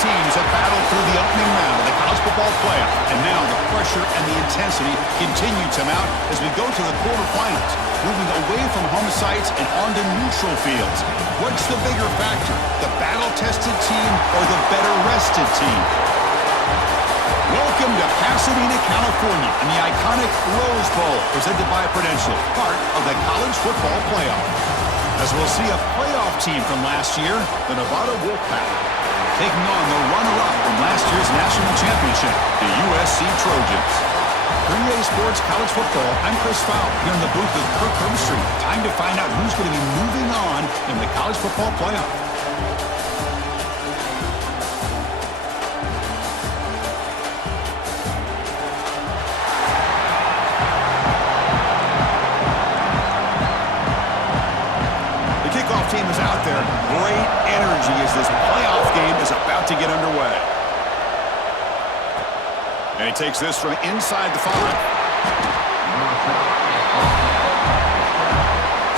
teams have battled through the opening round of the college football playoff, and now the pressure and the intensity continue to mount as we go to the quarterfinals, moving away from home sites and onto neutral fields. What's the bigger factor, the battle-tested team or the better-rested team? Welcome to Pasadena, California, and the iconic Rose Bowl, presented by Prudential, part of the college football playoff. As we'll see a playoff team from last year, the Nevada Wolfpack, taking on the runner-up from last year's national championship, the USC Trojans. 3A Sports College Football, I'm Chris Fowle, here in the booth with Kirk Herbstreit. Time to find out who's going to be moving on in the college football playoff. Team is out there. Great energy as this playoff game is about to get underway. And he takes this from inside the 5.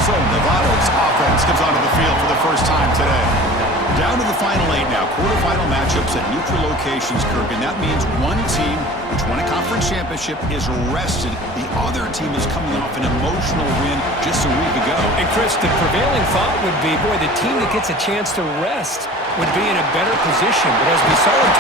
So Nevada's offense comes onto the field for the first time today. Down to the final 8 now. Quarterfinal matchups at neutral locations, Kirk, and that means one team which won a conference championship is rested. The other team is coming off an emotional win just a week ago. And Chris, the prevailing thought would be, boy, the team that gets a chance to rest would be in a better position. But as we saw in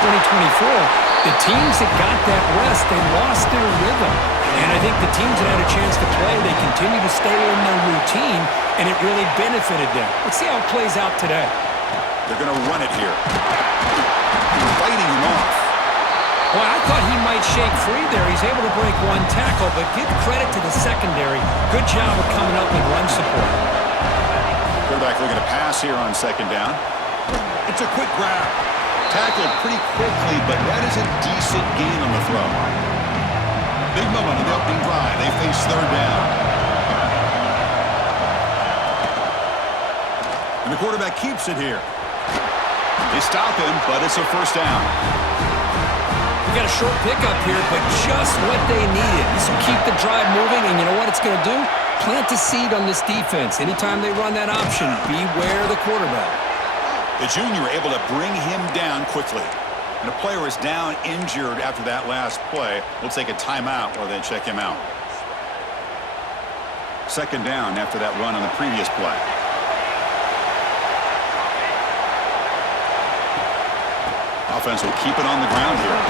2024, the teams that got that rest, they lost their rhythm. And I think the teams that had a chance to play, they continue to stay in their routine, and it really benefited them. Let's see how it plays out today. They're going to run it here. Fighting him off. Well, I thought he might shake free there. He's able to break one tackle, but give credit to the secondary. Good job of coming up and run support. Quarterback looking to pass here on second down. It's a quick grab. Tackled pretty quickly, but that is a decent gain on the throw. Big moment on the opening drive. They face third down. And the quarterback keeps it here. They stop him, but it's a first down. We got a short pickup here, but just what they needed. This will keep the drive moving, and you know what it's going to do? Plant a seed on this defense. Anytime they run that option, beware the quarterback. The junior able to bring him down quickly. And a player is down injured after that last play. We'll take a timeout or then check him out. Second down after that run on the previous play. Offense will keep it on the ground here.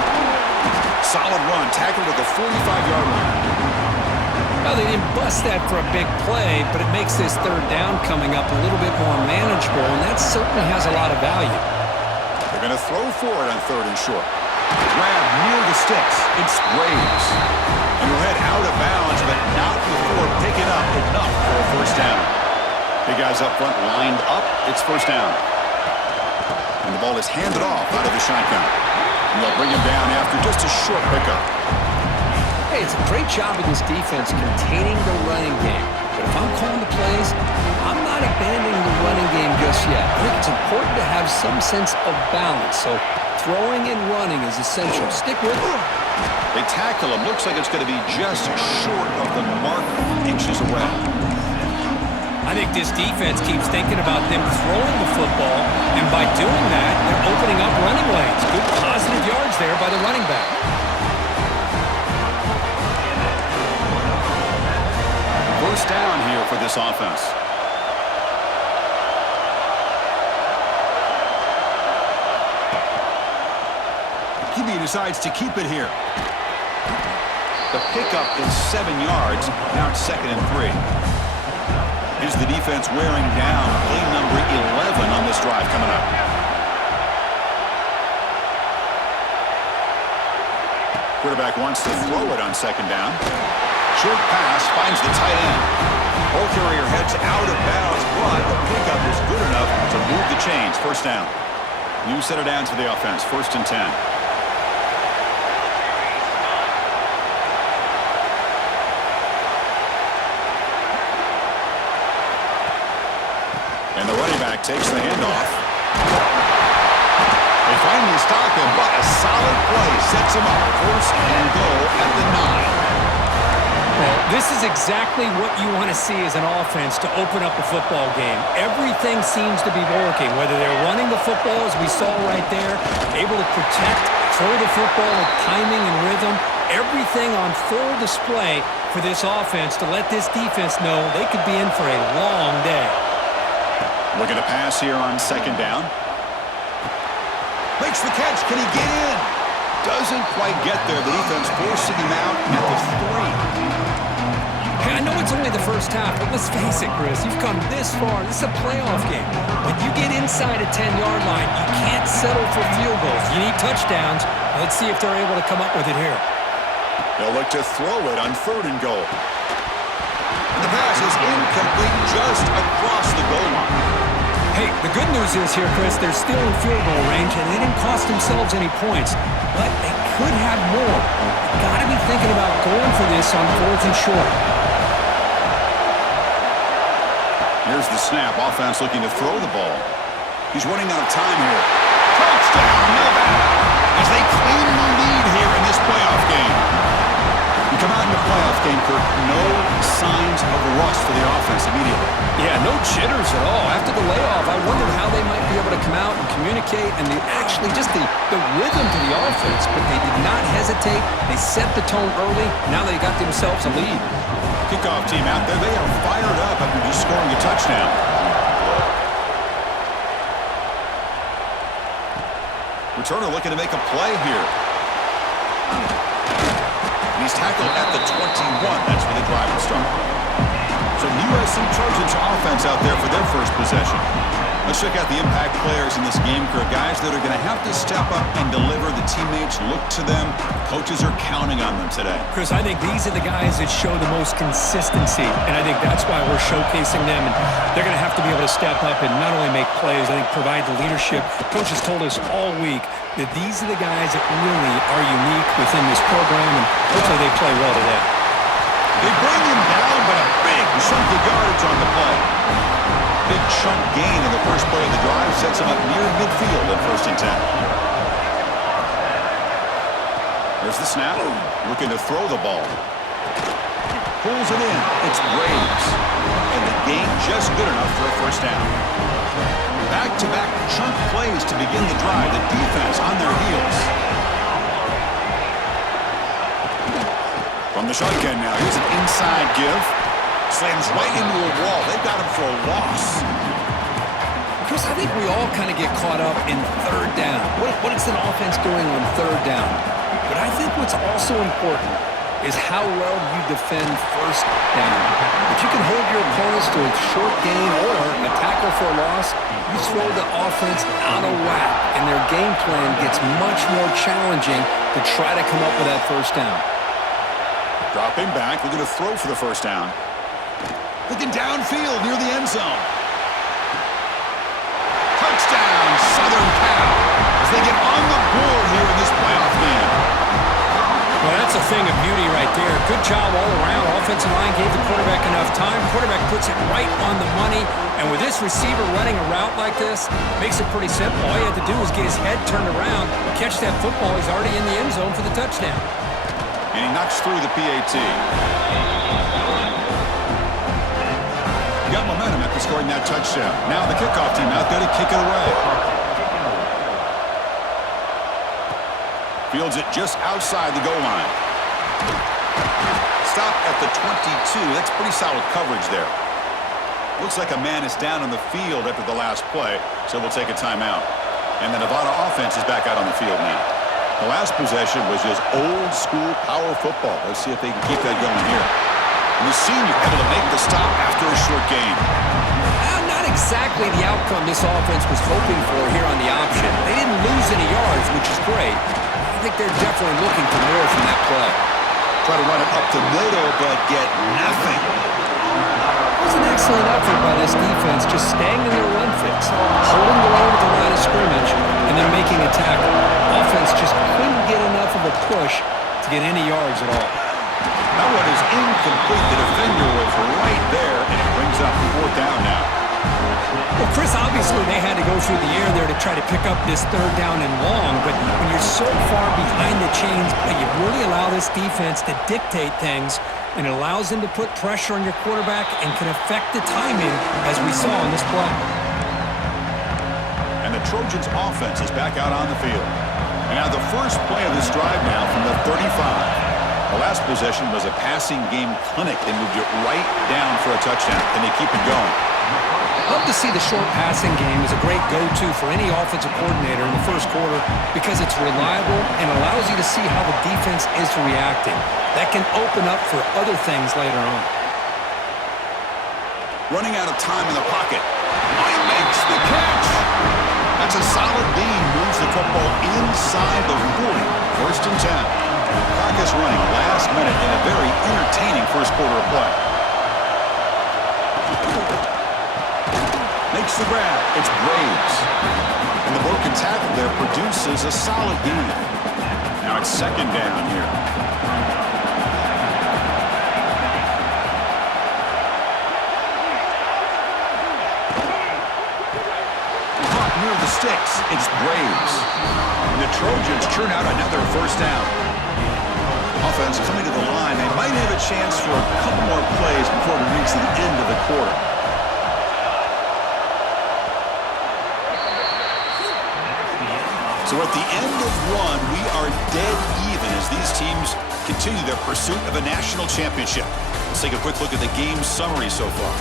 Solid run, tackled at the 45-yard line. Well, they didn't bust that for a big play, but it makes this third down coming up a little bit more manageable, and that certainly has a lot of value. They're going to throw for it on third and short. Grab near the sticks. It's Graves. And he'll head out of bounds, but not before picking up enough for a first down. Big guys up front lined up. It's first down. And the ball is handed off out of the shotgun. And they'll bring him down after just a short pickup. Hey, it's a great job of this defense containing the running game. But if I'm calling the plays, I'm not abandoning the running game just yet. I think it's important to have some sense of balance. So throwing and running is essential. Stick with it. They tackle him. Looks like it's going to be just short of the marker, inches away. I think this defense keeps thinking about them throwing the football, and by doing that, they're opening up running lanes. Good positive yards there by the running back. First down here for this offense. QB decides to keep it here. The pickup is 7 yards. Now it's 2nd and 3. Here's the defense wearing down. Play number 11 on this drive coming up. Quarterback wants to throw it on second down. Short pass finds the tight end. Ball carrier heads out of bounds, but the pickup is good enough to move the chains. First down. New set of downs for the offense. 1st and 10. And the running back takes the handoff. They finally stop him, but a solid play sets him up. 1st and goal at the 9. Well, this is exactly what you want to see as an offense to open up a football game. Everything seems to be working, whether they're running the football, as we saw right there, able to protect, throw the football with timing and rhythm. Everything on full display for this offense to let this defense know they could be in for a long day. Looking to pass here on second down. Makes the catch. Can he get in? Doesn't quite get there. The defense forcing him out at the 3. Hey, I know it's only the first half, but let's face it, Chris. You've come this far. This is a playoff game. When you get inside a 10-yard line, you can't settle for field goals. You need touchdowns. Let's see if they're able to come up with it here. They'll look to throw it on 3rd and goal. And the pass is incomplete just across the goal line. Hey, the good news is here, Chris, they're still in field goal range, and they didn't cost themselves any points. But they could have more. You've got to be thinking about going for this on 4th and short. Here's the snap. Offense looking to throw the ball. He's running out of time here. Touchdown, Nevada, as they claim the lead here in this playoff game. You come out in the playoff game, Kirk, no signs of rust for the offense immediately. Yeah, no jitters at all. After the layoff, I wondered how they might be able to come out and communicate and actually just the rhythm to the offense, but they did not hesitate. They set the tone early. Now they got themselves a lead. Kickoff team out there, they are fired up after just scoring a touchdown. Returner looking to make a play here. He's tackled at the 21. That's where the drive will start. So the USC Trojans offense out there for their first possession. Let's check out the impact players in this game, Kirk. Guys that are going to have to step up and deliver. The teammates look to them. Coaches are counting on them today. Chris, I think these are the guys that show the most consistency, and I think that's why we're showcasing them. And they're going to have to be able to step up and not only make plays, I think provide the leadership. Coaches told us all week that these are the guys that really are unique within this program, and hopefully they play well today. They bring him down, but a big chunk of yardage on the play. Big chunk gain in the first play of the drive sets him up near midfield at 1st and 10. There's the snap. Looking to throw the ball. Pulls it in. It's Braves. And the gain just good enough for a 1st down. Back-to-back chunk plays to begin the drive. The defense on their heels. From the shotgun now. Here's an inside give. Slams right into a wall. They've got him for a loss. Chris, I think we all kind of get caught up in 3rd down. What is an offense doing on 3rd down? But I think what's also important is how well you defend 1st down. If you can hold your opponents to a short gain or a tackle for a loss, you throw the offense out of whack, and their game plan gets much more challenging to try to come up with that 1st down. Dropping back, looking to throw for the 1st down. Looking downfield near the end zone. Touchdown, Southern Cal, as they get on the board here in this playoff game. Well, that's a thing of beauty right there. Good job all around. Offensive line gave the quarterback enough time. Quarterback puts it right on the money. And with this receiver running a route like this, makes it pretty simple. All you have to do is get his head turned around, catch that football. He's already in the end zone for the touchdown. And he knocks through the PAT. Got momentum after scoring that touchdown. Now the kickoff team out there to kick it away. Fields it just outside the goal line. Stop at the 22. That's pretty solid coverage there. Looks like a man is down on the field after the last play, so we'll take a timeout. And the Nevada offense is back out on the field now. The last possession was just old school power football. Let's see if they can keep that going here. And the senior able to make the stop after a short gain. Not exactly the outcome this offense was hoping for here on the option. They didn't lose any yards, which is great. I think they're definitely looking for more from that play. Try to run it up the middle, but get nothing. It was an excellent effort by this defense, just staying in their run fix, holding the line at the line of scrimmage, and then making a tackle. Offense just couldn't get enough of a push to get any yards at all. That one is incomplete. The defender was right there, and it brings up 4th down now. Well, Chris, obviously they had to go through the air there to try to pick up this third down and long, but when you're so far behind the chains, you really allow this defense to dictate things, and it allows them to put pressure on your quarterback and can affect the timing, as we saw in this play. And the Trojans offense is back out on the field. And now the first play of this drive now from the 35. The last possession was a passing game clinic. They moved it right down for a touchdown. Can they keep it going? Love to see the short passing game as a great go-to for any offensive coordinator in the first quarter because it's reliable and allows you to see how the defense is reacting. That can open up for other things later on. Running out of time in the pocket. He makes the catch. That's a solid gain. Moves the football inside the 40. First and 10. Clock is running last minute in a very entertaining first quarter of play. Makes the grab. It's Graves. And the broken tackle there produces a solid gain. Now it's second down here. Caught near the sticks. It's Graves. And the Trojans churn out another first down. Offense coming to the line. They might have a chance for a couple more plays before we reach the end of the quarter. So at the end of one, we are dead even as these teams continue their pursuit of a national championship. Let's take a quick look at the game summary so far.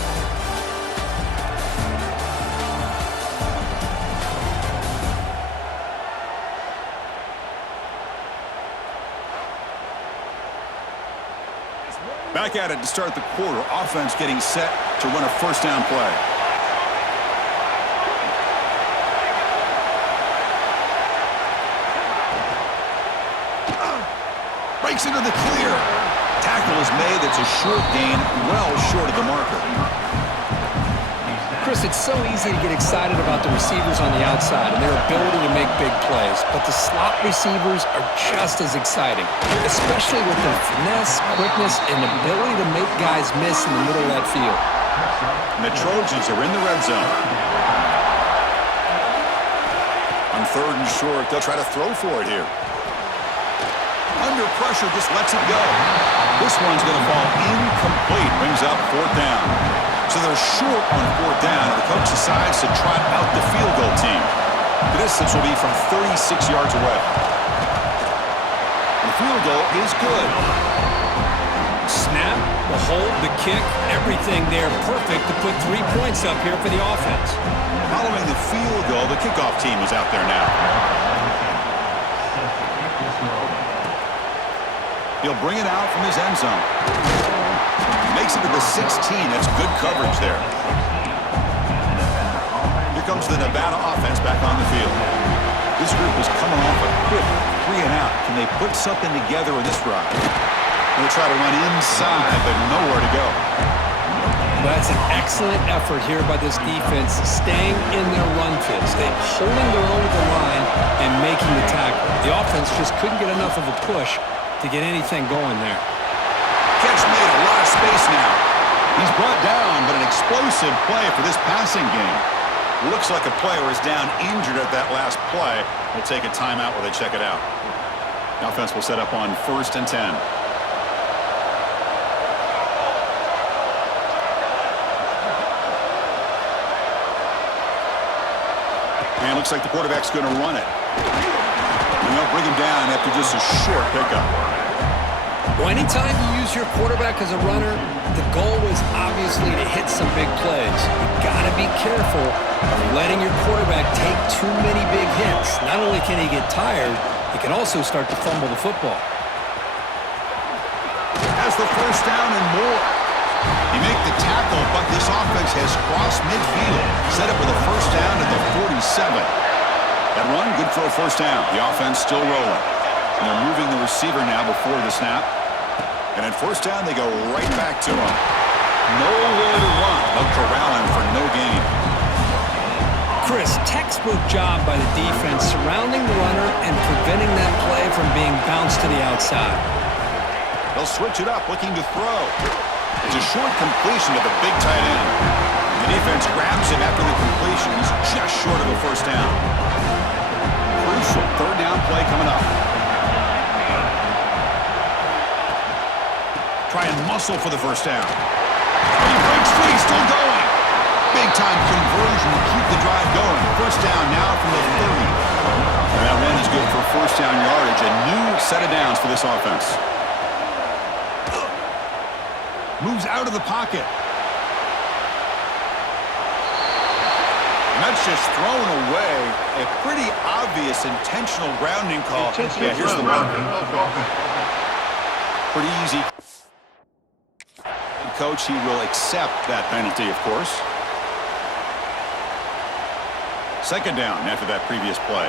Back at it to start the quarter. Offense getting set to run a first down play. Breaks into the clear. Tackle is made. It's a short gain, well short of the marker. Chris, it's so easy to get excited about the receivers on the outside and their ability to make big plays, but the slot receivers are just as exciting, especially with their finesse, quickness, and ability to make guys miss in the middle of that field. And the Trojans are in the red zone. On third and short, they'll try to throw for it here. Under pressure, just lets it go. This one's going to fall incomplete. Brings up fourth down. So they're short on fourth down, and the coach decides to trot out the field goal team. The distance will be from 36 yards away. The field goal is good. Snap, the hold, the kick, everything there perfect to put 3 points up here for the offense. Following the field goal, the kickoff team is out there now. He'll bring it out from his end zone. Makes it to the 16. That's good coverage there. Here comes the Nevada offense back on the field. This group is coming off a quick 3 and out. Can they put something together in this drive? They'll try to run inside, but nowhere to go. That's an excellent effort here by this defense, staying in their run fits. They're holding their own at the line and making the tackle. The offense just couldn't get enough of a push to get anything going there. Catch made, a lot of space now. He's brought down, but an explosive play for this passing game. Looks like a player is down injured at that last play. We'll take a timeout while they check it out. The offense will set up on first and 10. And looks like the quarterback's going to run it. And they'll bring him down after just a short pickup. Well, anytime you use your quarterback as a runner, the goal is obviously to hit some big plays. You've got to be careful of letting your quarterback take too many big hits. Not only can he get tired, he can also start to fumble the football. Has the first down and more. He make the tackle, but this offense has crossed midfield. Set up with a first down at the 47. That run, good for a first down. The offense still rolling. And they're moving the receiver now before the snap. And at first down, they go right back to him. Nowhere to run. They'll corral him for no gain. Chris, textbook job by the defense surrounding the runner and preventing that play from being bounced to the outside. They'll switch it up, looking to throw. It's a short completion to the big tight end. The defense grabs him after the completion. crucial third down play coming up. Try and muscle for the first down. He breaks free, still going. Big-time conversion to keep the drive going. First down now from the 30. And that run is good for first down yardage. A new set of downs for this offense. Moves out of the pocket. And that's just thrown away. A pretty obvious intentional grounding call. Yeah, here's the marker. Pretty easy. Coach, he will accept that penalty, of course. Second down after that previous play.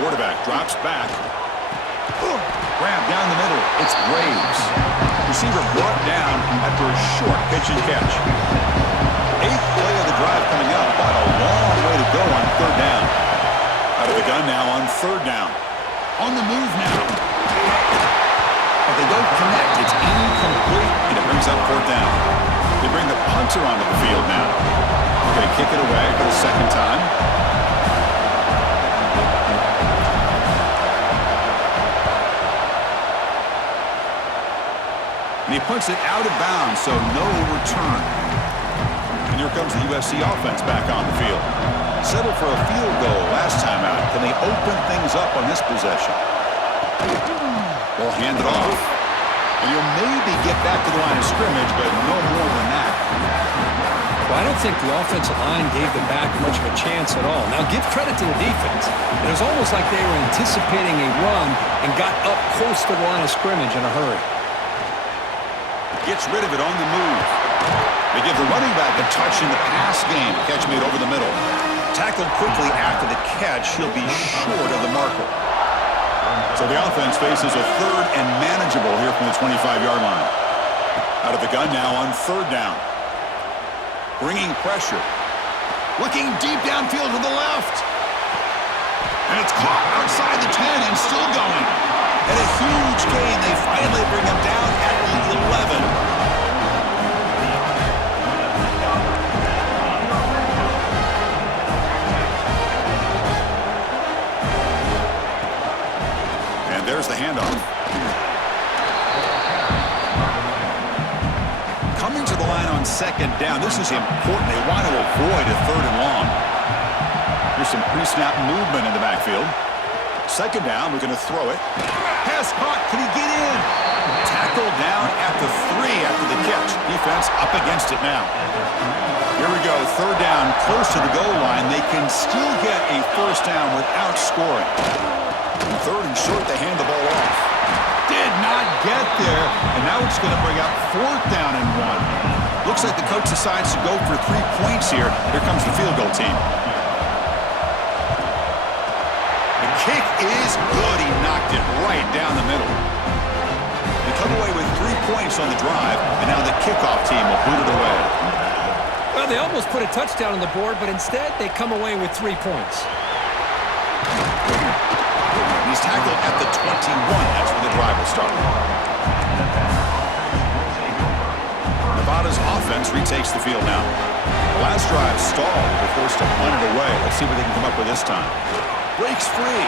Quarterback drops back. Grab down the middle. It's Graves. Receiver brought down after a short pitch and catch. Eighth play of the drive coming up, but a long way to go on third down. Out of the gun now on third down. On the move now. But they don't connect. It's incomplete, and it brings up fourth down. They bring the punter onto the field now. They're going to kick it away for the second time. And he puts it out of bounds, so no return. And here comes the USC offense back on the field. Settled for a field goal last time out. Can they open things up on this possession? Ball handed off. And you'll maybe get back to the line of scrimmage, but no more than that. Well, I don't think the offensive line gave them back much of a chance at all. Now, give credit to the defense. It was almost like they were anticipating a run and got up close to the line of scrimmage in a hurry. Gets rid of it on the move. They give the running back a touch in the pass game. Catch made over the middle. Tackled quickly after the catch. He'll be short of the marker. So the offense faces a third and manageable here from the 25-yard line. Out of the gun now on third down. Bringing pressure. Looking deep downfield to the left. And it's caught outside the 10 and still going. And a huge gain. They finally bring him down at the 11. There's the handoff. Coming to the line on second down. This is important. They want to avoid a third and long. Here's some pre-snap movement in the backfield. Second down, we're going to throw it. Pass caught. Can he get in? Tackled down at the 3 after the catch. Defense up against it now. Here we go. Third down, close to the goal line. They can still get a first down without scoring. Third and short, they hand the ball off. Did not get there, and now it's going to bring up fourth down and 1. Looks like the coach decides to go for 3 points here. Here comes the field goal team. The kick is good. He knocked it right down the middle. They come away with 3 points on the drive, and now the kickoff team will boot it away. Well, they almost put a touchdown on the board, but instead they come away with 3 points. He's tackled at the 21. That's where the drive will start. Nevada's offense retakes the field now. Last drive stalled. They're forced to punt it away. Let's see what they can come up with this time. Breaks free.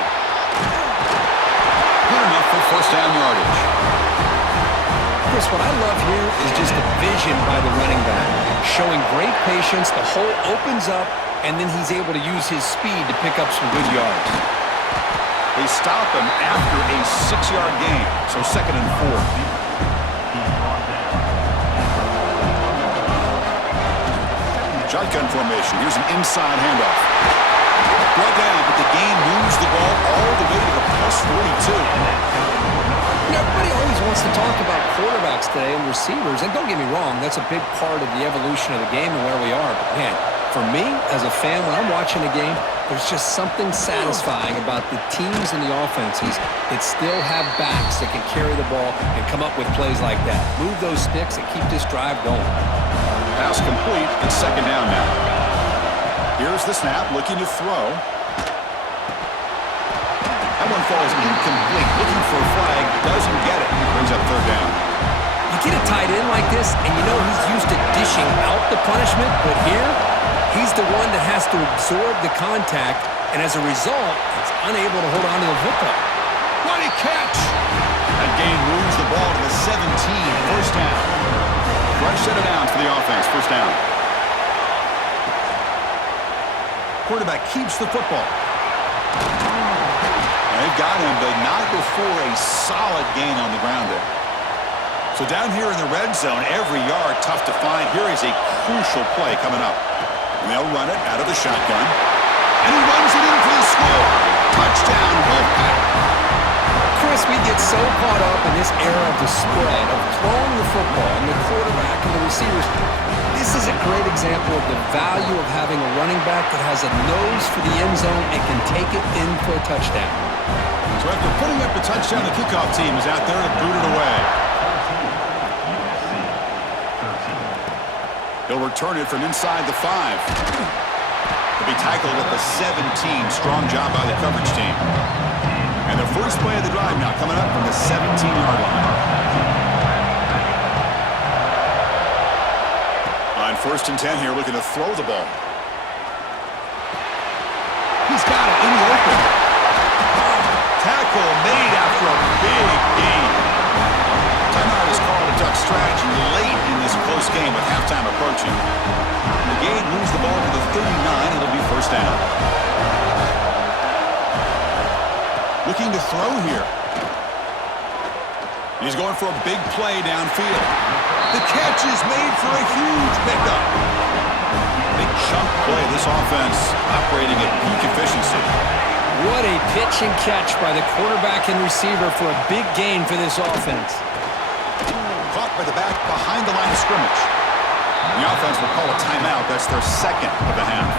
Good enough for first down yardage. Chris, what I love here is just the vision by the running back. Showing great patience. The hole opens up, and then he's able to use his speed to pick up some good yards. They stop him after a 6-yard gain, so second and 4. Shotgun formation. Here's an inside handoff. Brought down, but the gain moves the ball all the way to the plus 42. Everybody always wants to talk about quarterbacks today and receivers, and don't get me wrong, that's a big part of the evolution of the game and where we are. But man, for me, as a fan, when I'm watching a game, there's just something satisfying about the teams and the offenses that still have backs that can carry the ball and come up with plays like that. Move those sticks and keep this drive going. Pass complete. It's second down now. Here's the snap, looking to throw. That one falls incomplete. Looking for a flag, doesn't get it. Brings up third down. You get a tight end like this, and you know he's used to dishing out the punishment, but here, He's the one that has to absorb the contact, and as a result, he's unable to hold on to the football. What a catch! That gain moves the ball to the 17, first down. Fresh set of downs for the offense, first down. Quarterback keeps the football. They've got him, but not before a solid gain on the ground there. So down here in the red zone, every yard tough to find. Here is a crucial play coming up. And they'll run it out of the shotgun. And he runs it in for the score. Touchdown, Wolfpack. Chris, we get so caught up in this era of the spread, of throwing the football and the quarterback and the receivers. This is a great example of the value of having a running back that has a nose for the end zone and can take it in for a touchdown. So after putting up the touchdown, the kickoff team is out there to boot it away. He'll return it from inside the 5. He'll be tackled at the 17. Strong job by the coverage team. And the first play of the drive now coming up from the 17-yard line. On 1st and 10 here, looking to throw the ball. He's got it in the open. Tackle made after a big gain. Timeout is called a duck strategy late in this close game with halftime approaching. The gain moves the ball to the 39. It'll be first down. Looking to throw here. He's going for a big play downfield. The catch is made for a huge pickup. Big chunk play. This offense operating at peak efficiency. What a pitch and catch by the quarterback and receiver for a big gain for this offense. Caught by the back behind the line of scrimmage. The offense will call a timeout. That's their second of the half.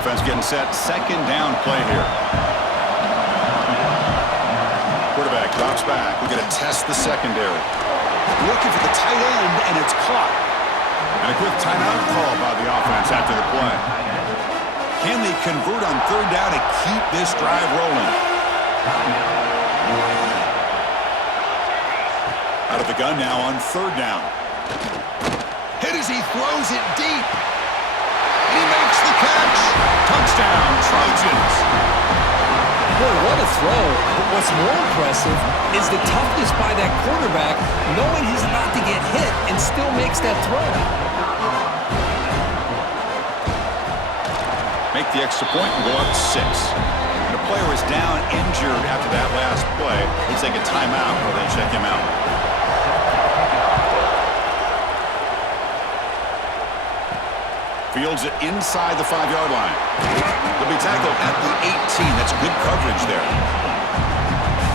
Offense getting set. Second down play here. Quarterback drops back. We're going to test the secondary. Looking for the tight end, and it's caught. And a quick timeout call by the offense after the play. Can they convert on third down to keep this drive rolling? Out of the gun now on third down. Hit as he throws it deep. He makes the catch. Touchdown, Trojans. Boy, what a throw. But what's more impressive is the toughness by that quarterback, knowing he's about to get hit and still makes that throw. Make the extra point and go up 6. And the player is down injured after that last play. He'll take a timeout while they check him out. Fields it inside the 5-yard line. He'll be tackled at the 18. That's good coverage there.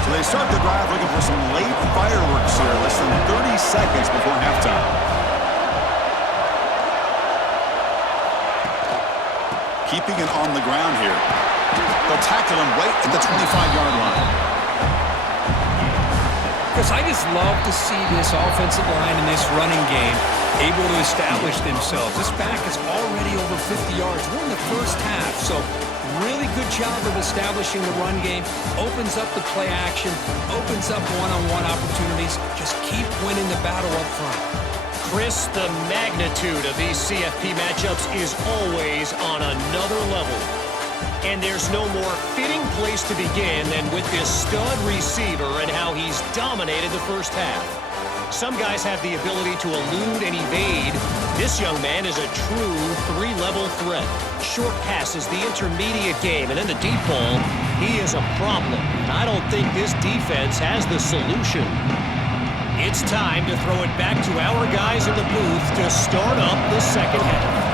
So they start the drive looking for some late fireworks here. Less than 30 seconds before halftime. Keeping it on the ground here. They'll tackle him right at the 25-yard line. Chris, I just love to see this offensive line in this running game able to establish themselves. This back is already over 50 yards. We're in the first half, so really good job of establishing the run game. Opens up the play action, opens up one-on-one opportunities. Just keep winning the battle up front. Chris, the magnitude of these CFP matchups is always on another level. And there's no more fitting place to begin than with this stud receiver and how he's dominated the first half. Some guys have the ability to elude and evade. This young man is a true 3-level threat. Short passes, the intermediate game, and then the deep ball. He is a problem. And I don't think this defense has the solution. It's time to throw it back to our guys in the booth to start up the second half.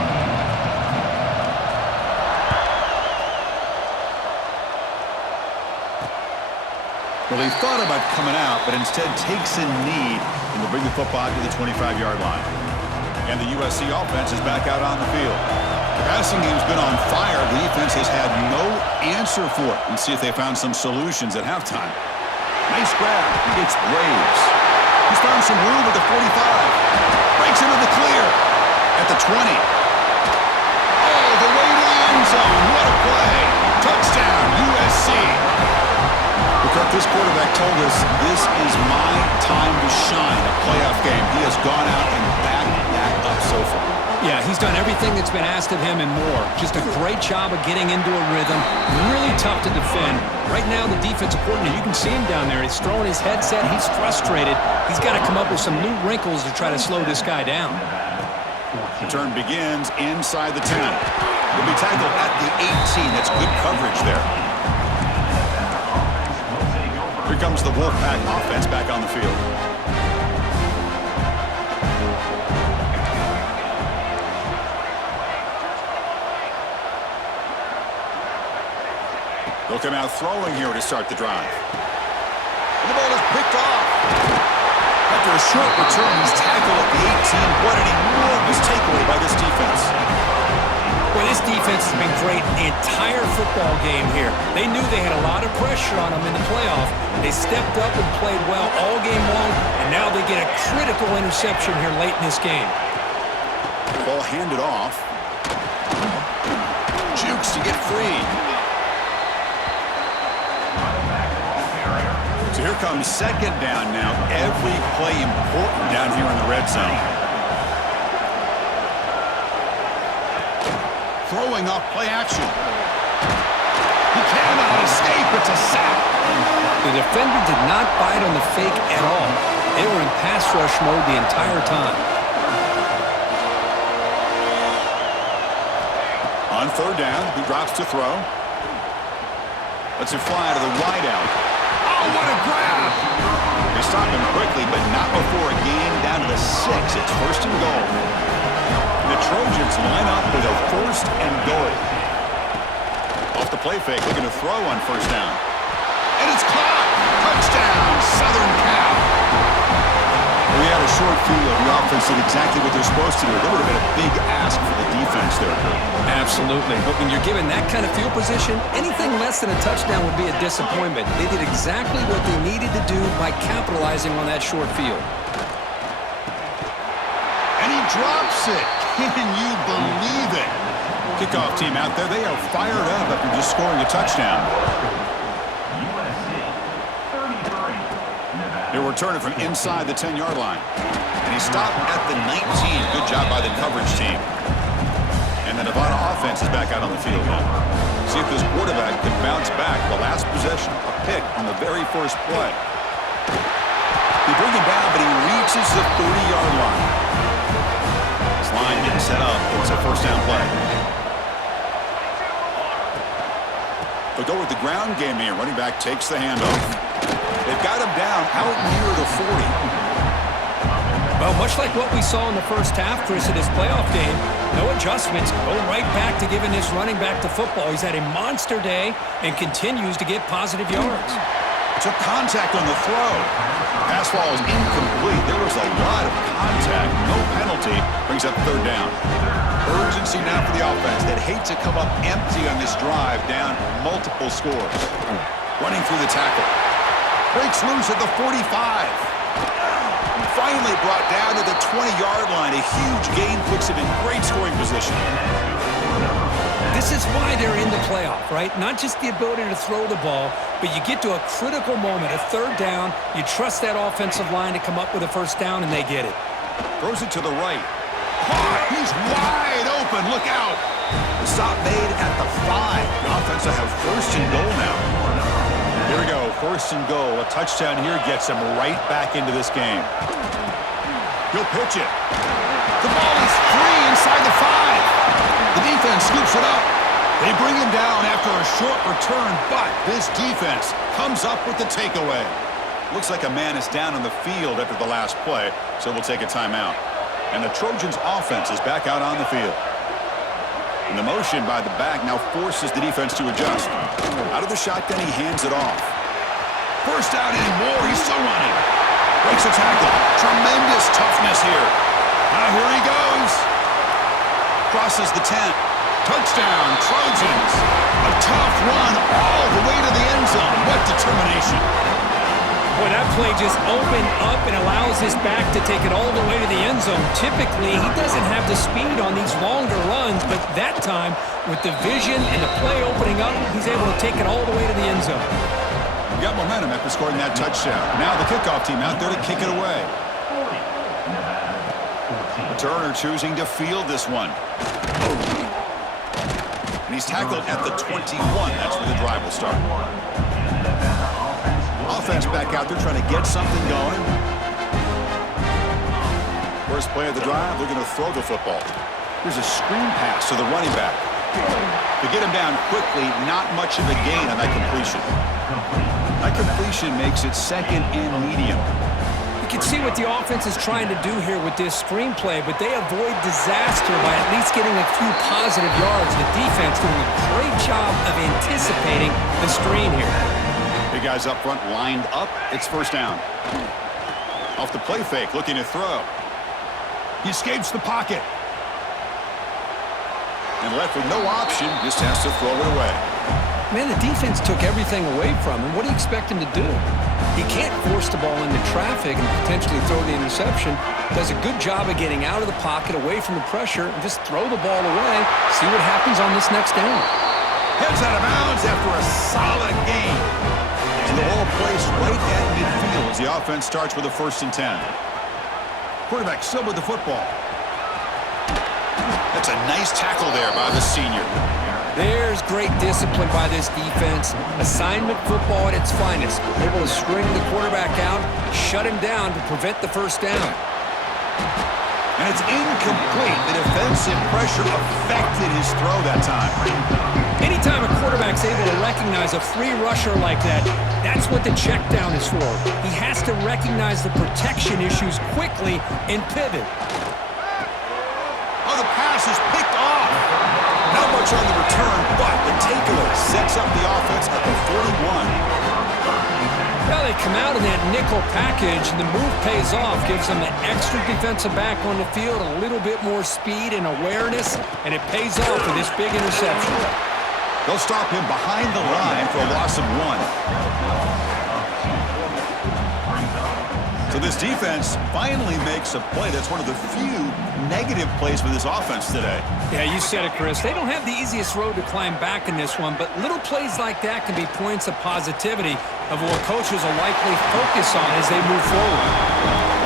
Well, he thought about coming out, but instead takes a knee and will bring the football to the 25-yard line. And the USC offense is back out on the field. The passing game's been on fire. The defense has had no answer for it. And see if they found some solutions at halftime. Nice grab. It's Braves. He's found some room at the 45. Breaks into the clear at the 20. All the way to the end zone. What a play. Touchdown, USC. Because this quarterback told us this is my time to shine, a playoff game. He has gone out and backed that up so far. Yeah, he's done everything that's been asked of him and more. Just a great job of getting into a rhythm. Really tough to defend. Right now, the defensive coordinator, you can see him down there. He's throwing his headset. He's frustrated. He's got to come up with some new wrinkles to try to slow this guy down. The turn begins inside the 10. He'll be tackled at the 18. That's good coverage there. Here comes the Wolfpack offense back on the field. They'll come out throwing here to start the drive. And the ball is picked off. After a short return, he's tackled at the 18. What an enormous takeaway by this defense. Well, this defense has been great the entire football game here. They knew they had a lot of pressure on them in the playoff. They stepped up and played well all game long, and now they get a critical interception here late in this game. Ball handed off. Jukes to get free. So here comes second down now. Every play important down here in the red zone. Throwing off play action. He cannot escape. It's a sack. The defender did not bite on the fake at all. They were in pass rush mode the entire time. On third down, he drops to throw. Lets it fly to the wideout. Oh, what a grab! They stop him quickly, but not before a gain down to the 6. It's first and goal. The Trojans line up with a first and goal. Off the play fake, looking to throw on first down. And it's caught! Touchdown, Southern Cal! We had a short field. The offense did exactly what they're supposed to do. That would have been a big ask for the defense there. Absolutely. But when you're given that kind of field position, anything less than a touchdown would be a disappointment. They did exactly what they needed to do by capitalizing on that short field. And he drops it. Can you believe it? Kickoff team out there. They are fired up after just scoring a touchdown. He'll return it from inside the 10-yard line. And he stopped at the 19. Good job by the coverage team. And the Nevada offense is back out on the field now. See if this quarterback can bounce back. The last possession, a pick on the very first play. They bring him down, but he reaches the 30-yard line. This line getting set up. It's a first down play. They'll go with the ground game here. Running back takes the handoff. They've got him down out near the 40. Well, much like what we saw in the first half, Chris, of this playoff game, no adjustments. Go right back to giving this running back to football. He's had a monster day and continues to get positive yards. Took contact on the throw. Pass ball is incomplete. There was a lot of contact. No penalty. Brings up third down. Urgency now for the offense that hate to come up empty on this drive, down multiple scores. Running through the tackle. Breaks loose at the 45. Finally brought down to the 20-yard line. A huge gain puts him in great scoring position. This is why they're in the playoff, right? Not just the ability to throw the ball, but you get to a critical moment, a third down. You trust that offensive line to come up with a first down, and they get it. Throws it to the right. Caught! He's wide open. Look out. The stop made at the 5. The offense will have first and goal now. Here we go, first and goal. A touchdown here gets him right back into this game. He'll pitch it. The ball is free inside the 5. The defense scoops it up. They bring him down after a short return, but this defense comes up with the takeaway. Looks like a man is down on the field after the last play, so we'll take a timeout. And the Trojans offense is back out on the field. And the motion by the back now forces the defense to adjust. Out of the shotgun, he hands it off. First out and more, he's still running. Breaks a tackle. Tremendous toughness here. Now here he goes. Crosses the 10. Touchdown, Trojans. A tough run all the way to the end zone. What determination. Boy, that play just opened up and allows his back to take it all the way to the end zone. Typically, he doesn't have the speed on these longer runs, but that time, with the vision and the play opening up, he's able to take it all the way to the end zone. Got momentum after scoring that touchdown. Now the kickoff team out there to kick it away. Turner choosing to field this one. And he's tackled at the 21. That's where the drive will start. Offense back out there trying to get something going. First play of the drive, they're going to throw the football. Here's a screen pass to the running back. To get him down quickly, not much of a gain on that completion. That completion makes it second and medium. You can see what the offense is trying to do here with this screenplay, but they avoid disaster by at least getting a few positive yards. The defense doing a great job of anticipating the screen here. Big guys up front lined up. It's first down. Off the play fake, looking to throw. He escapes the pocket. And left with no option, just has to throw it away. Man, the defense took everything away from him. What do you expect him to do? He can't force the ball into traffic and potentially throw the interception. Does a good job of getting out of the pocket, away from the pressure, and just throw the ball away. See what happens on this next down. Heads out of bounds after a solid gain. And the ball placed right at midfield as the offense starts with a 1st and 10. Quarterback still with the football. That's a nice tackle there by the senior. There's great discipline by this defense. Assignment football at its finest. Able to string the quarterback out, shut him down to prevent the first down. And it's incomplete. The defensive pressure affected his throw that time. Anytime a quarterback's able to recognize a free rusher like that, that's what the check down is for. He has to recognize the protection issues quickly and pivot. Oh, the pass is picked off. Not much on the return, but the takeaway sets up the offense at the 41. Well, they come out in that nickel package, and the move pays off, gives them an extra defensive back on the field, a little bit more speed and awareness, and it pays off for this big interception. They'll stop him behind the line for a loss of 1. So this defense finally makes a play. That's one of the few negative plays for this offense today. Yeah, you said it, Chris. They don't have the easiest road to climb back in this one, but little plays like that can be points of positivity of what coaches will likely focus on as they move forward.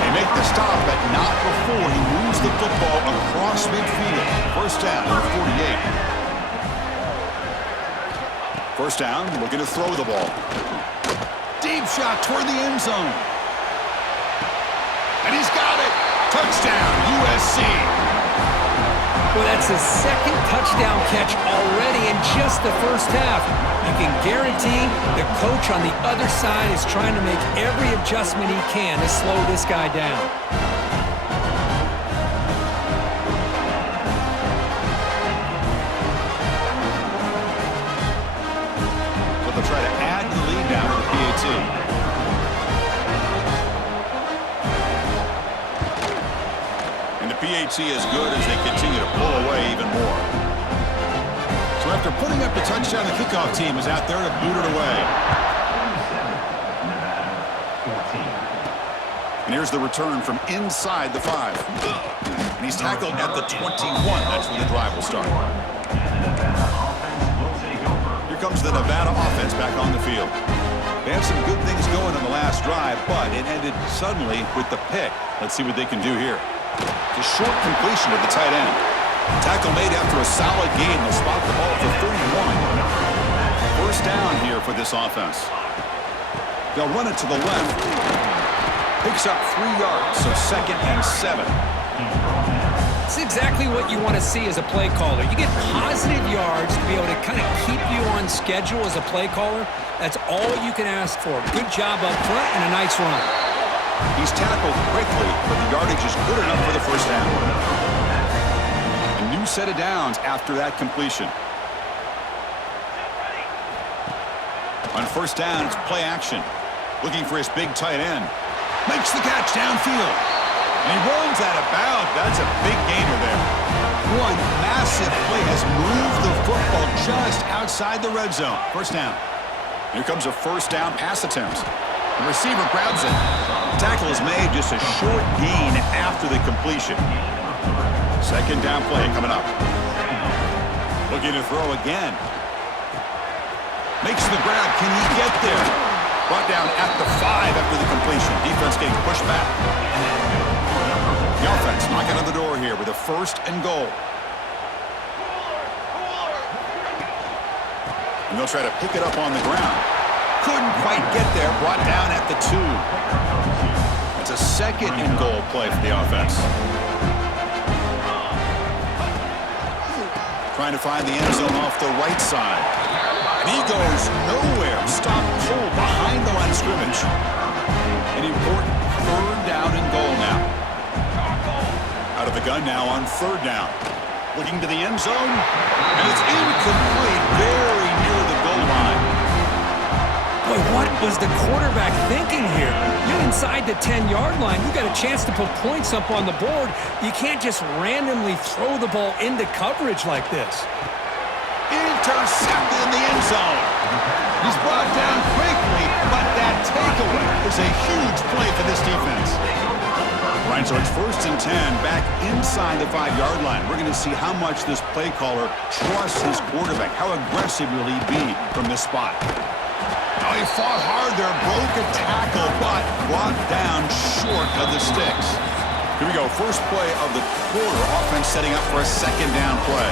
They make the stop, but not before he moves the football across midfield. First down at 48. First down, looking to throw the ball. Deep shot toward the end zone. And he's got it. Touchdown, USC. Well, that's his second touchdown catch already in just the first half. You can guarantee the coach on the other side is trying to make every adjustment he can to slow this guy down. So they'll try to add the lead down to the PAT. PAT as good as they continue to pull away even more. So after putting up the touchdown, the kickoff team is out there to boot it away. And here's the return from inside the 5. And he's tackled at the 21. That's where the drive will start. Here comes the Nevada offense back on the field. They had some good things going on the last drive, but it ended suddenly with the pick. Let's see what they can do here. It's a short completion to the tight end. Tackle made after a solid gain. They'll spot the ball for 31. First down here for this offense. They'll run it to the left. Picks up 3 yards, so 2nd and 7. It's exactly what you want to see as a play caller. You get positive yards to be able to kind of keep you on schedule as a play caller. That's all you can ask for. Good job up front and a nice run. He's tackled quickly, but the yardage is good enough for the first down. A new set of downs after that completion. On first down, it's play action. Looking for his big tight end. Makes the catch downfield. And he runs out of bounds. That's a big gainer there. One massive play has moved the football just outside the red zone. First down. Here comes a first down pass attempt. The receiver grabs it. The tackle is made, just a short gain after the completion. Second down play coming up. Looking to throw again. Makes the grab. Can he get there? Brought down at the 5 after the completion. Defense getting pushed back. The offense knocking knocking on the door here with a 1st and goal. And they'll try to pick it up on the ground. Couldn't quite get there. Brought down at the 2. It's a 2nd and goal play for the offense. Trying to find the end zone off the right side. And he goes nowhere. Stop cold behind the line of scrimmage. An important 3rd down and goal now. Out of the gun now on 3rd down. Looking to the end zone. And it's incomplete. Very near the goal line. Boy, what was the quarterback thinking here? You're inside the 10-yard line. You got a chance to put points up on the board. You can't just randomly throw the ball into coverage like this. Intercepted in the end zone. He's brought down quickly, but that takeaway is a huge play for this defense. Right, so it's 1st and 10, back inside the 5-yard line. We're going to see how much this play caller trusts his quarterback. How aggressive will he be from this spot? Oh, he fought hard there, broke a tackle, but brought down short of the sticks. Here we go, first play of the quarter. Offense setting up for a 2nd down play.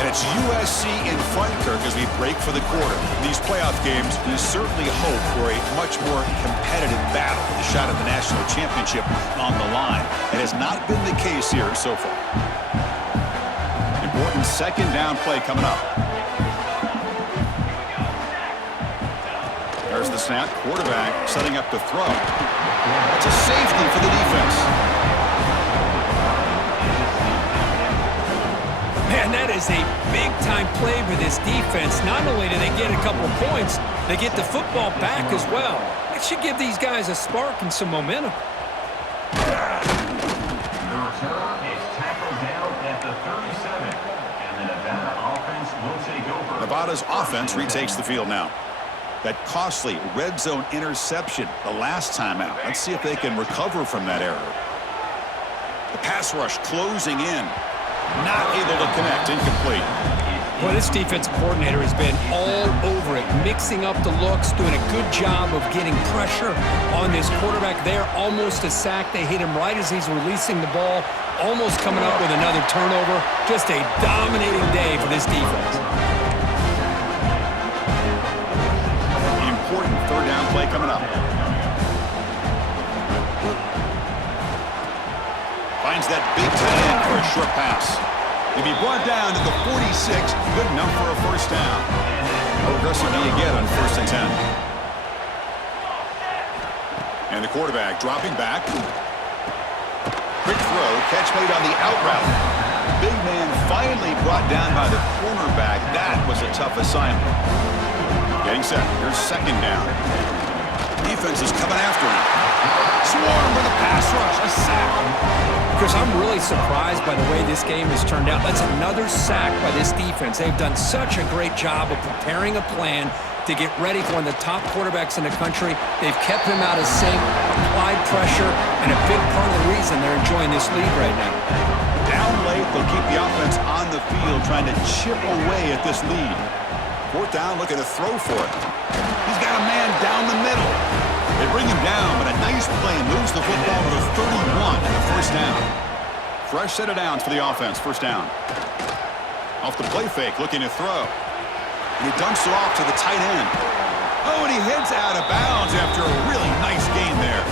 And it's USC in front, Kirk, as we break for the quarter. These playoff games, we certainly hope for a much more competitive battle with a shot at the national championship on the line. It has not been the case here so far. Important 2nd down play coming up. There's the snap. Quarterback setting up to throw. It's a safety for the defense. Man, that is a big-time play for this defense. Not only do they get a couple points, they get the football back as well. It should give these guys a spark and some momentum. The return is tackled down at the 37, and the Nevada offense will take over. Nevada's offense retakes the field now. That costly red zone interception the last time out. Let's see if they can recover from that error. The pass rush closing in. Not able to connect. Incomplete. Well, this defensive coordinator has been all over it, mixing up the looks, doing a good job of getting pressure on this quarterback there. Almost a sack. They hit him right as he's releasing the ball, almost coming up with another turnover. Just a dominating day for this defense. Important 3rd down play coming up. Finds that big tight end for a short pass. He'll be brought down to the 46, good enough for a 1st down. How aggressive do you get on 1st and 10? And the quarterback dropping back. Quick throw, catch made on the out route. Big man finally brought down by the cornerback. That was a tough assignment. Getting set. Here's 2nd down. Defense is coming after him. Swarm with a pass rush. A sack. Chris, I'm really surprised by the way this game has turned out. That's another sack by this defense. They've done such a great job of preparing a plan to get ready for one of the top quarterbacks in the country. They've kept him out of sync, applied pressure, and a big part of the reason they're enjoying this lead right now. Down late, they'll keep the offense on the field trying to chip away at this lead. 4th down, looking to throw for it. He's got a man down the middle. They bring him down, but a nice play moves the football to the 31 and the 1st down. Fresh set of downs for the offense, 1st down. Off the play fake, looking to throw. And he dumps it off to the tight end. Oh, and he heads out of bounds after a really nice gain there.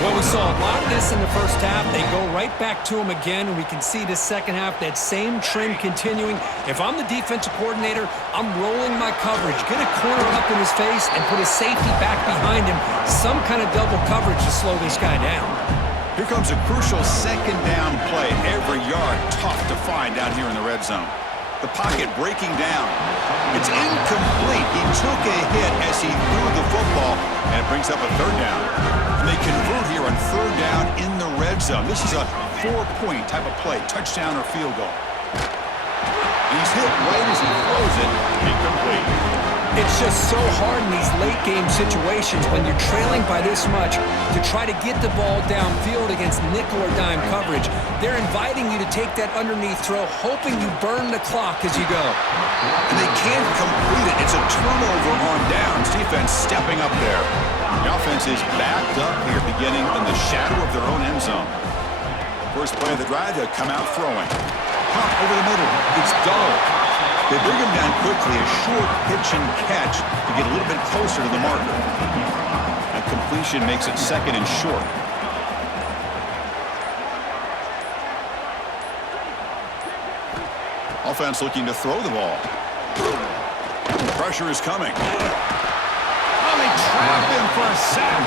Well, we saw a lot of this in the first half. They go right back to him again, and we can see the second half, that same trend continuing. If I'm the defensive coordinator, I'm rolling my coverage, get a corner up in his face, and put a safety back behind him. Some kind of double coverage to slow this guy down. Here comes a crucial 2nd down play. Every yard tough to find down here in the red zone. The pocket breaking down. It's incomplete. He took a hit as he threw the football, and it brings up a 3rd down. And they convert here on 3rd down in the red zone. This is a 4-point type of play, touchdown or field goal. He's hit right as he throws it. Incomplete. It's just so hard in these late-game situations when you're trailing by this much to try to get the ball downfield against nickel or dime coverage. They're inviting you to take that underneath throw, hoping you burn the clock as you go. And they can't complete it. It's a turnover on downs. Defense stepping up there. The offense is backed up here, beginning in the shadow of their own end zone. First play of the drive, to come out throwing. Pump over the middle. It's dull. They bring him down quickly. A short pitch and catch to get a little bit closer to the marker. A completion makes it second and short. Offense looking to throw the ball. Pressure is coming. Oh, they trap him for a sack.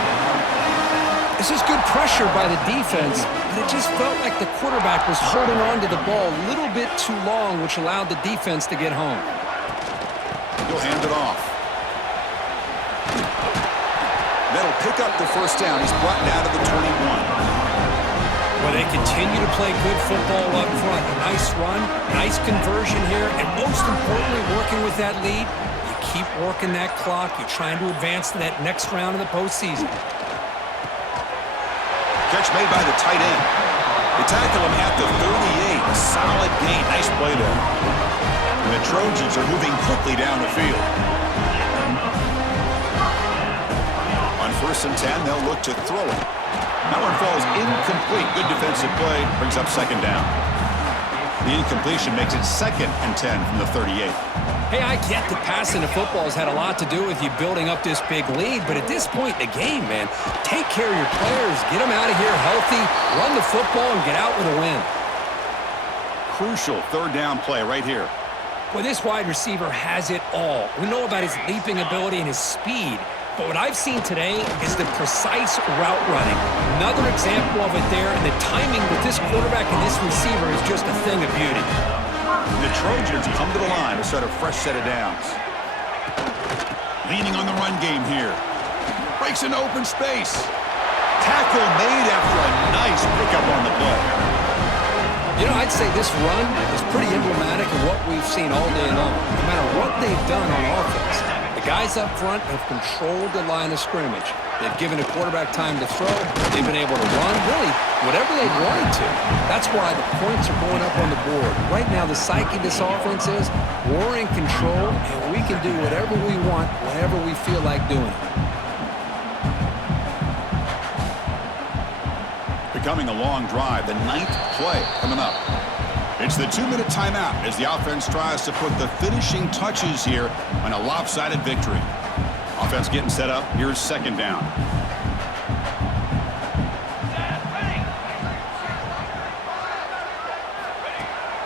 This is good pressure by the defense, but it just felt like the quarterback was holding on to the ball a little bit too long, which allowed the defense to get home. He'll hand it off. That'll pick up the first down. He's brought down to the 21. Well, they continue to play good football up front. A nice run, nice conversion here, and most importantly, working with that lead, you keep working that clock. You're trying to advance to that next round of the postseason. Catch made by the tight end. They tackle him at the 38. Solid gain. Nice play there. And the Trojans are moving quickly down the field. On 1st and 10, they'll look to throw it. That one falls incomplete. Good defensive play. Brings up second down. The incompletion makes it 2nd and 10 from the 38. Hey, I get that passing the football has had a lot to do with you building up this big lead, but at this point in the game, man, take care of your players. Get them out of here healthy, run the football, and get out with a win. Crucial 3rd down play right here. Well, this wide receiver has it all. We know about his leaping ability and his speed. But what I've seen today is the precise route running. Another example of it there, and the timing with this quarterback and this receiver is just a thing of beauty. The Trojans come to the line to start a fresh set of downs. Leaning on the run game here. Breaks into open space. Tackle made after a nice pickup on the play. You know, I'd say this run is pretty emblematic of what we've seen all day long, no matter what they've done on offense. The guys up front have controlled the line of scrimmage. They've given the quarterback time to throw. They've been able to run, really, whatever they wanted to. That's why the points are going up on the board. Right now, the psyche of this offense is we're in control, and we can do whatever we want, whenever we feel like doing it. Becoming a long drive, the 9th play coming up. It's the 2-minute timeout as the offense tries to put the finishing touches here on a lopsided victory. Offense getting set up. Here's 2nd down.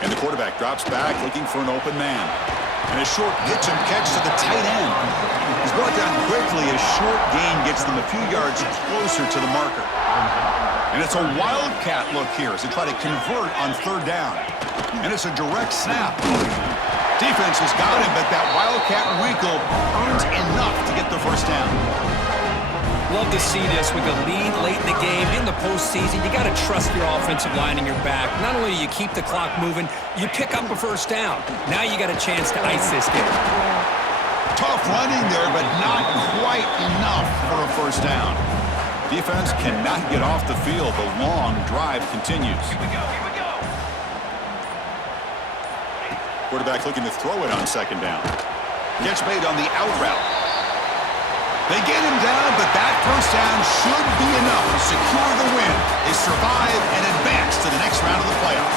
And the quarterback drops back looking for an open man. And a short pitch and catch to the tight end. He's brought down quickly. A short gain gets them a few yards closer to the marker. And it's a wildcat look here as they try to convert on 3rd down. And it's a direct snap. Defense has got him, but that wildcat wrinkle earns enough to get the first down. Love to see this with a lead late in the game, in the postseason. You got to trust your offensive line in your back. Not only do you keep the clock moving, you pick up a first down. Now you got a chance to ice this game. Tough running there, but not quite enough for a first down. Defense cannot get off the field. The long drive continues. Here we go. Quarterback looking to throw it on 2nd down. Gets made on the out route. They get him down, but that first down should be enough to secure the win. They survive and advance to the next round of the playoff.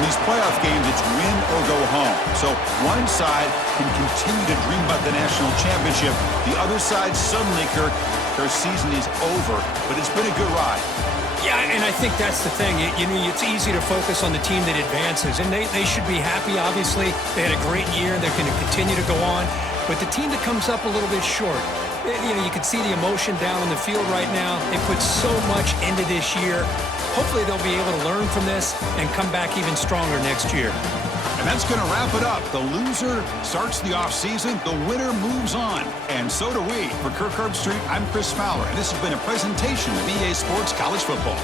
In these playoff games, it's win or go home. So one side can continue to dream about the national championship. The other side suddenly, Kirk, their season is over, but it's been a good ride. Yeah, and I think that's the thing. You know, it's easy to focus on the team that advances, and they should be happy, obviously. They had a great year. They're going to continue to go on. But the team that comes up a little bit short, you know, you can see the emotion down on the field right now. They put so much into this year. Hopefully they'll be able to learn from this and come back even stronger next year. And that's going to wrap it up. The loser starts the offseason. The winner moves on. And so do we. For Kirk Herbstreit, I'm Chris Fowler. And this has been a presentation of EA Sports College Football.